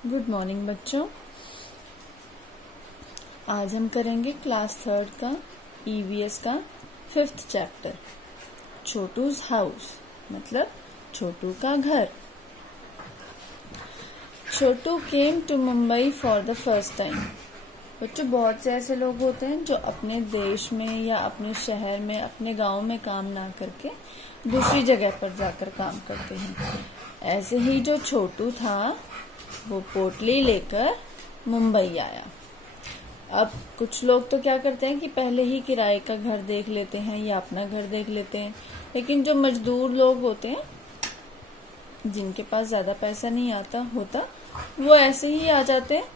Good morning बच्चों। आज हम करेंगे क्लास 3 का ईवीएस का 5th चैप्टर छोटू's हाउस, मतलब छोटू का घर। Chhotu came to Mumbai for the first time. बच्चों, बहुत से ऐसे लोग होते हैं जो अपने देश में या अपने शहर में, अपने गांव में काम ना करके दूसरी जगह पर जाकर काम करते हैं। ऐसे ही जो छोटू था वो पोटली लेकर मुंबई आया। अब कुछ लोग तो क्या करते हैं कि पहले ही किराए का घर देख लेते हैं या अपना घर देख लेते हैं, लेकिन जो मजदूर लोग होते हैं जिनके पास ज्यादा पैसा नहीं होता वो ऐसे ही आ जाते हैं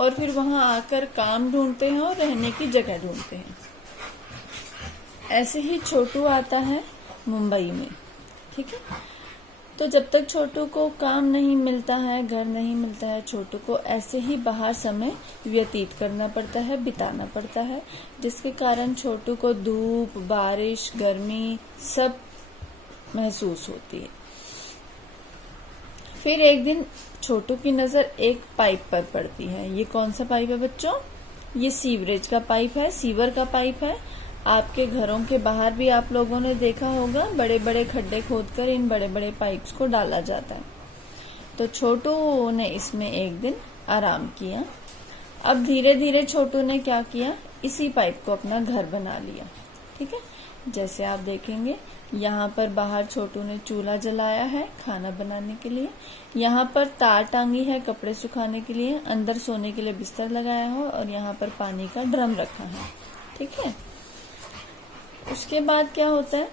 और फिर वहां आकर काम ढूंढते हैं और रहने की जगह ढूंढते हैं। ऐसे ही छोटू आता है मुंबई में, ठीक है। तो जब तक छोटू को काम नहीं मिलता है, घर नहीं मिलता है, छोटू को ऐसे ही बाहर समय व्यतीत करना पड़ता है, बिताना पड़ता है, जिसके कारण छोटू को धूप, बारिश, गर्मी सब महसूस होती है। फिर एक दिन छोटू की नजर एक पाइप पर पड़ती है। ये कौन सा पाइप है बच्चों? ये सीवरेज का पाइप है, सीवर का पाइप है। आपके घरों के बाहर भी आप लोगों ने देखा होगा, बड़े बड़े खड्डे खोदकर इन बड़े बड़े पाइप्स को डाला जाता है। तो छोटू ने इसमें एक दिन आराम किया। अब धीरे धीरे छोटू ने क्या किया, इसी पाइप को अपना घर बना लिया, ठीक है। जैसे आप देखेंगे यहाँ पर बाहर छोटू ने चूल्हा जलाया है खाना बनाने के लिए, यहाँ पर तार टांगी है कपड़े सुखाने के लिए, अंदर सोने के लिए बिस्तर लगाया है और यहाँ पर पानी का ड्रम रखा है, ठीक है। उसके बाद क्या होता है,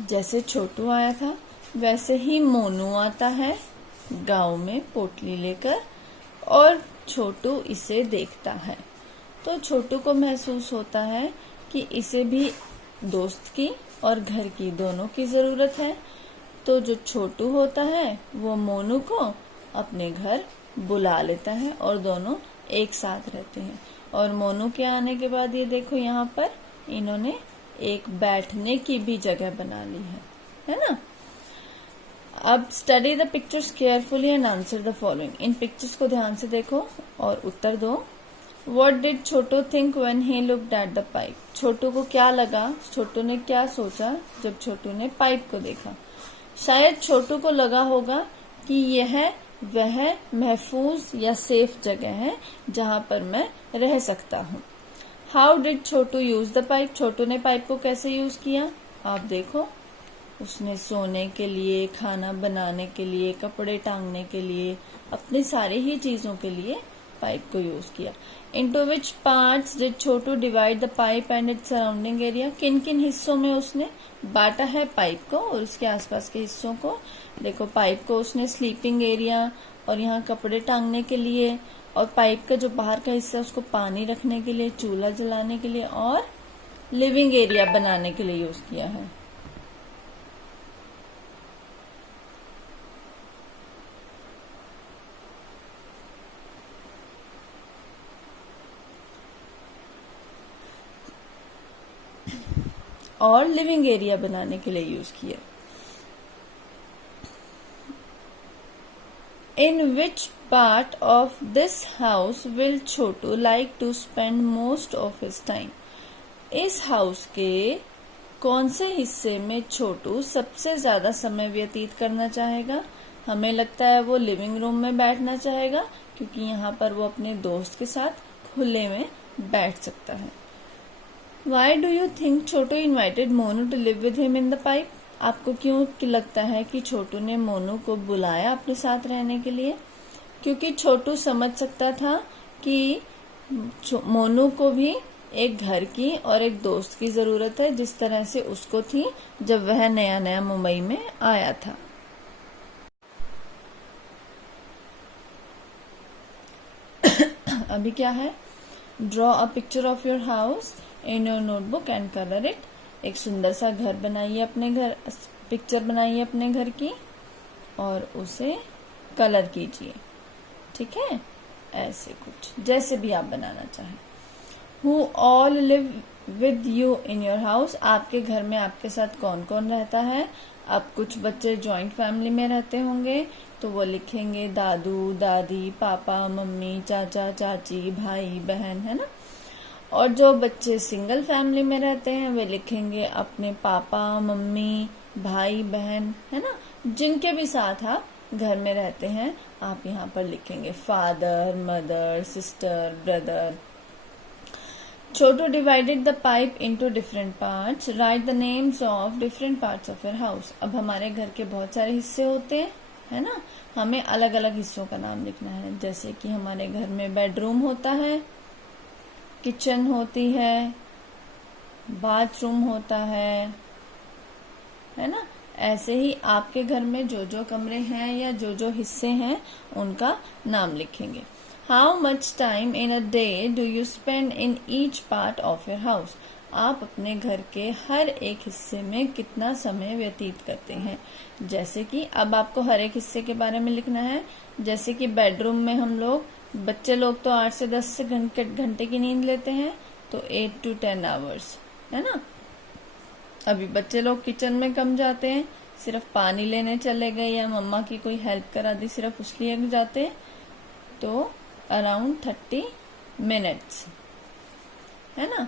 जैसे छोटू आया था वैसे ही मोनू आता है गांव में पोटली लेकर और छोटू इसे देखता है। तो छोटू को महसूस होता है कि इसे भी दोस्त की और घर की दोनों की जरूरत है। तो जो छोटू होता है वो मोनू को अपने घर बुला लेता है और दोनों एक साथ रहते हैं। और मोनू के आने के बाद ये देखो यहाँ पर इन्होंने एक बैठने की भी जगह बना ली है ना। अब study the pictures carefully and answer the following. In pictures को ध्यान से देखो और उत्तर दो। What did Chhotu think when he looked at the pipe? छोटू को क्या लगा, छोटू ने क्या सोचा जब छोटू ने पाइप को देखा? शायद छोटू को लगा होगा कि यह वह महफूज या सेफ जगह है जहां पर मैं रह सकता हूँ। How did Chhotu use the pipe? Chhotu ने पाइप को कैसे यूज किया? आप देखो, उसने सोने के लिए, खाना बनाने के लिए, कपड़े टांगने के लिए, अपनी सारी ही चीजों के लिए पाइप को यूज किया। Into which parts did Chhotu divide the pipe and its surrounding area? किन किन हिस्सों में उसने बांटा है पाइप को और उसके आसपास के हिस्सों को? देखो, पाइप को उसने स्लीपिंग एरिया और यहाँ कपड़े टांगने के लिए, और पाइप का जो बाहर का हिस्सा उसको पानी रखने के लिए, चूल्हा जलाने के लिए और लिविंग एरिया बनाने के लिए यूज किया है। और लिविंग एरिया बनाने के लिए यूज किया। In which part of this house will Chhotu like to spend most of his time? इस हाउस के कौन से हिस्से में छोटू सबसे ज्यादा समय व्यतीत करना चाहेगा? हमें लगता है वो लिविंग रूम में बैठना चाहेगा, क्योंकि यहाँ पर वो अपने दोस्त के साथ खुले में बैठ सकता है। Why do you think Chhotu invited Monu to live with him in the pipe? आपको क्यों लगता है कि छोटू ने मोनू को बुलाया अपने साथ रहने के लिए? क्योंकि छोटू समझ सकता था कि मोनू को भी एक घर की और एक दोस्त की जरूरत है, जिस तरह से उसको थी जब वह नया नया मुंबई में आया था। अभी क्या है, draw a picture of your house in your notebook and colour it. एक सुंदर सा घर बनाइए, अपने घर पिक्चर बनाइए अपने घर की और उसे कलर कीजिए, ठीक है। ऐसे कुछ जैसे भी आप बनाना चाहें। Who all live with you in your house, आपके घर में आपके साथ कौन कौन रहता है। अब कुछ बच्चे जॉइंट फैमिली में रहते होंगे तो वो लिखेंगे दादू दादी, पापा मम्मी, चाचा चाची, भाई बहन, है ना। और जो बच्चे सिंगल फैमिली में रहते हैं वे लिखेंगे अपने पापा मम्मी, भाई बहन, है ना। जिनके भी साथ आप घर में रहते हैं आप यहाँ पर लिखेंगे father, mother, sister, brother. Chhotu divided the pipe into different parts, right the names of different parts of your house. अब हमारे घर के बहुत सारे हिस्से होते हैं, है ना। हमें अलग अलग हिस्सों का नाम लिखना है। जैसे कि हमारे घर में बेडरूम होता है, किचन होती है, बाथरूम होता है ना। ऐसे ही आपके घर में जो जो कमरे हैं या जो जो हिस्से हैं उनका नाम लिखेंगे। How much time in a day do you spend in each part of your house, आप अपने घर के हर एक हिस्से में कितना समय व्यतीत करते हैं। जैसे कि अब आपको हर एक हिस्से के बारे में लिखना है। जैसे कि बेडरूम में हम लोग, बच्चे लोग तो 8 से 10 घंटे की नींद लेते हैं, तो 8 to 10 आवर्स, है ना। अभी बच्चे लोग किचन में कम जाते हैं, सिर्फ पानी लेने चले गए या मम्मा की कोई हेल्प करा दी सिर्फ उसलिए जाते हैं, तो अराउंड 30 मिनट्स, है ना।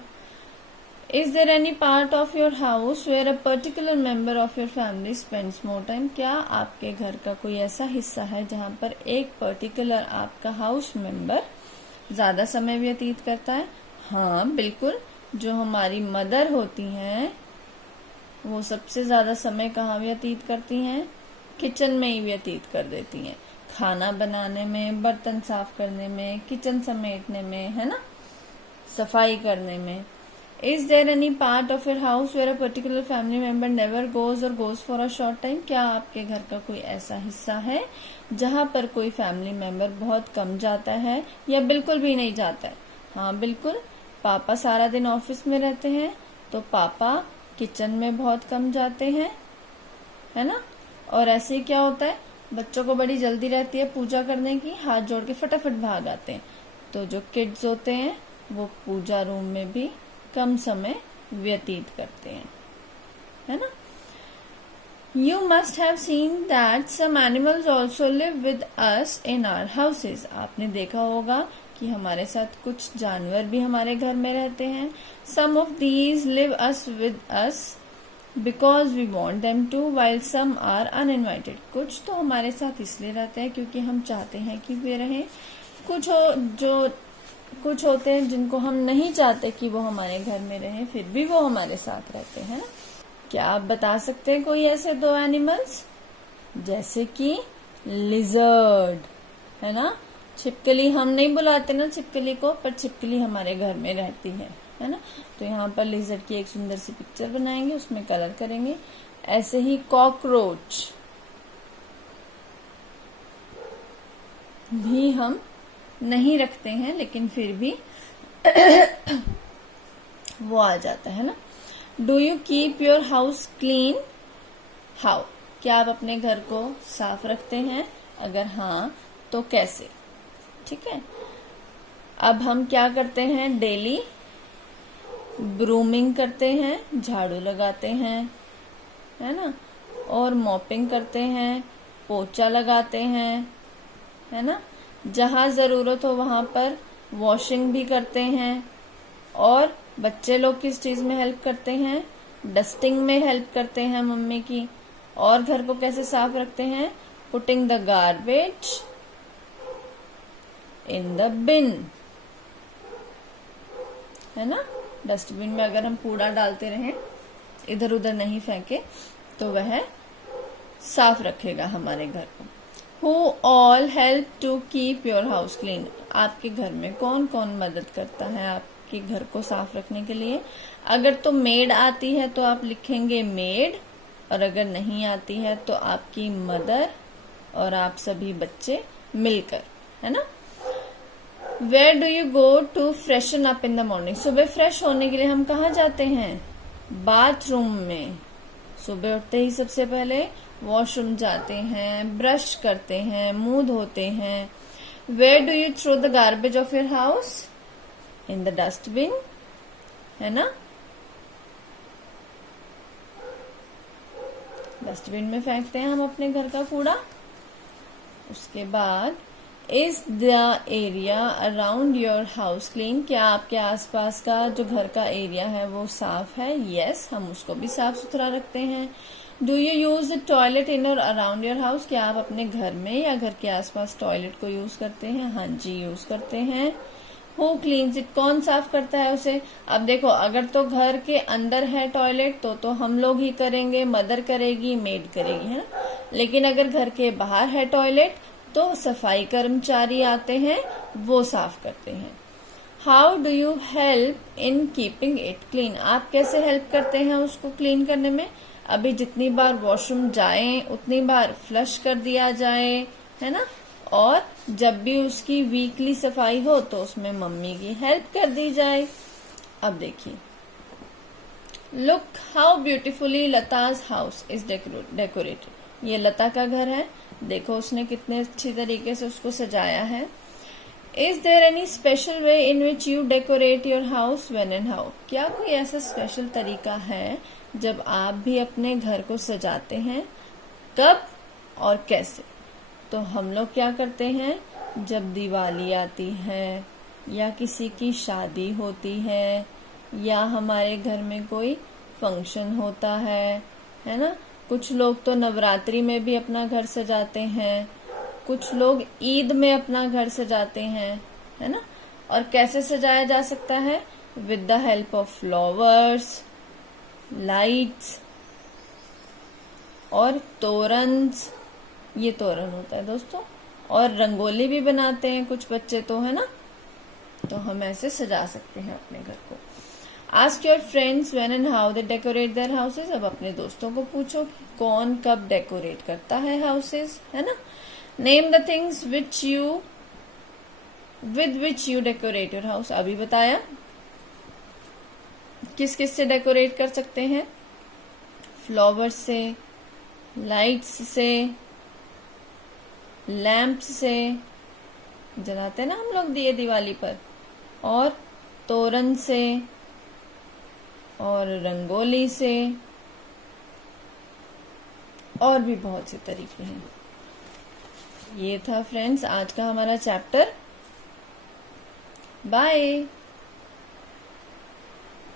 Is there any part of your house where a particular member of your family spends more time, क्या आपके घर का कोई ऐसा हिस्सा है जहां पर एक पर्टिकुलर आपका हाउस मेंबर ज्यादा समय व्यतीत करता है। हाँ बिल्कुल, जो हमारी मदर होती हैं वो सबसे ज्यादा समय कहाँ व्यतीत करती हैं, किचन में ही व्यतीत कर देती हैं। खाना बनाने में, बर्तन साफ करने में, किचन समेटने में, है ना, सफाई करने में। Is there any part of your house where a particular family member never goes or goes for a short time, क्या आपके घर का कोई ऐसा हिस्सा है जहां पर कोई फैमिली मेंबर बहुत कम जाता है या बिल्कुल भी नहीं जाता है। हाँ बिल्कुल, पापा सारा दिन ऑफिस में रहते हैं तो पापा किचन में बहुत कम जाते हैं, है ना। और ऐसे ही क्या होता है, बच्चों को बड़ी जल्दी रहती है पूजा करने की, हाथ जोड़ के फटाफट भाग आते हैं, तो जो किड्स होते हैं वो पूजा रूम में भी कम समय व्यतीत करते हैं, है ना। You must have seen that some animals also live with us in our houses. आपने देखा होगा कि हमारे साथ कुछ जानवर भी हमारे घर में रहते हैं। Some of these live with us because we want them to, while some are uninvited. कुछ तो हमारे साथ इसलिए रहते हैं क्योंकि हम चाहते हैं कि वे रहें। कुछ होते हैं जिनको हम नहीं चाहते कि वो हमारे घर में रहें, फिर भी वो हमारे साथ रहते हैं। क्या आप बता सकते हैं कोई ऐसे 2 एनिमल्स, जैसे कि लिजर्ड, है ना। छिपकली हम नहीं बुलाते ना छिपकली को, पर छिपकली हमारे घर में रहती है ना। तो यहाँ पर लिजर्ड की एक सुंदर सी पिक्चर बनाएंगे, उसमें कलर करेंगे। ऐसे ही कॉकरोच भी हम नहीं रखते हैं, लेकिन फिर भी वो आ जाता है ना। Do you keep your house clean, how, क्या आप अपने घर को साफ रखते हैं, अगर हाँ तो कैसे। ठीक है, अब हम क्या करते हैं, डेली ब्रूमिंग करते हैं, झाड़ू लगाते हैं, है ना, और मॉपिंग करते हैं, पोछा लगाते हैं, है ना। जहां जरूरत हो वहां पर वॉशिंग भी करते हैं। और बच्चे लोग किस चीज में हेल्प करते हैं, डस्टिंग में हेल्प करते हैं मम्मी की। और घर को कैसे साफ रखते हैं, putting the garbage in the bin, है ना। डस्टबिन में अगर हम कूड़ा डालते रहें, इधर उधर नहीं फेंके, तो वह साफ रखेगा हमारे घर को। Who all help to keep your house clean, आपके घर में कौन कौन मदद करता है आपके घर को साफ रखने के लिए। अगर तो मेड आती है तो आप लिखेंगे मेड, और अगर नहीं आती है तो आपकी मदर और आप सभी बच्चे मिलकर, है ना। Where do you go to freshen up in the morning, सुबह फ्रेश होने के लिए हम कहाँ जाते हैं, बाथरूम में। सुबह उठते ही सबसे पहले वॉशरूम जाते हैं, ब्रश करते हैं, मुंह धोते हैं। Where do you throw the garbage of your house, in the dustbin, है ना। डस्टबिन में फेंकते हैं हम अपने घर का कूड़ा। उसके बाद is the area around your house clean, क्या आपके आसपास का जो घर का एरिया है वो साफ है? यस, हम उसको भी साफ सुथरा रखते हैं। Do you use the toilet in और अराउंड योर हाउस, क्या आप अपने घर में या घर के आसपास टॉयलेट को यूज करते हैं? हाँ जी, यूज करते हैं। हु क्लीन्स इट, कौन साफ करता है उसे? अब देखो, अगर तो घर के अंदर है टॉयलेट तो हम लोग ही करेंगे, मदर करेगी, मेड करेगी, है ना। लेकिन अगर घर के बाहर है टॉयलेट तो सफाई कर्मचारी आते हैं, वो साफ करते हैं। How do you help in keeping it clean, आप कैसे हेल्प करते हैं उसको क्लीन करने में? अभी जितनी बार वॉशरूम जाए उतनी बार फ्लश कर दिया जाए, है ना। और जब भी उसकी वीकली सफाई हो तो उसमें मम्मी की हेल्प कर दी जाए। अब देखिए, look how beautifully Lata's house is decorated, ये लता का घर है, देखो उसने कितने अच्छी तरीके से उसको सजाया है। Is there any special way in which you decorate your house, when and how, क्या कोई ऐसा स्पेशल तरीका है जब आप भी अपने घर को सजाते हैं? कब और कैसे? तो हम लोग क्या करते हैं, जब दिवाली आती है या किसी की शादी होती है या हमारे घर में कोई फंक्शन होता है ना। कुछ लोग तो नवरात्रि में भी अपना घर सजाते हैं, कुछ लोग ईद में अपना घर सजाते हैं, है ना। और कैसे सजाया जा सकता है? With the help of flowers, lights और तोरन्स, ये तोरण होता है दोस्तों। और रंगोली भी बनाते हैं कुछ बच्चे तो, है ना। तो हम ऐसे सजा सकते हैं अपने घर को। Ask your friends when and how they decorate their houses, अब अपने दोस्तों को पूछो कि कौन कब डेकोरेट करता है हाउसेज, है ना। Name the things which you with which you decorate your house, अभी बताया किस किस से डेकोरेट कर सकते हैं, फ्लावर्स से, लाइट्स से, लैंप्स से, जलाते हैं ना हम लोग दिए दिवाली पर, और तोरण से और रंगोली से, और भी बहुत से तरीके हैं। ये था फ्रेंड्स आज का हमारा चैप्टर। बाय।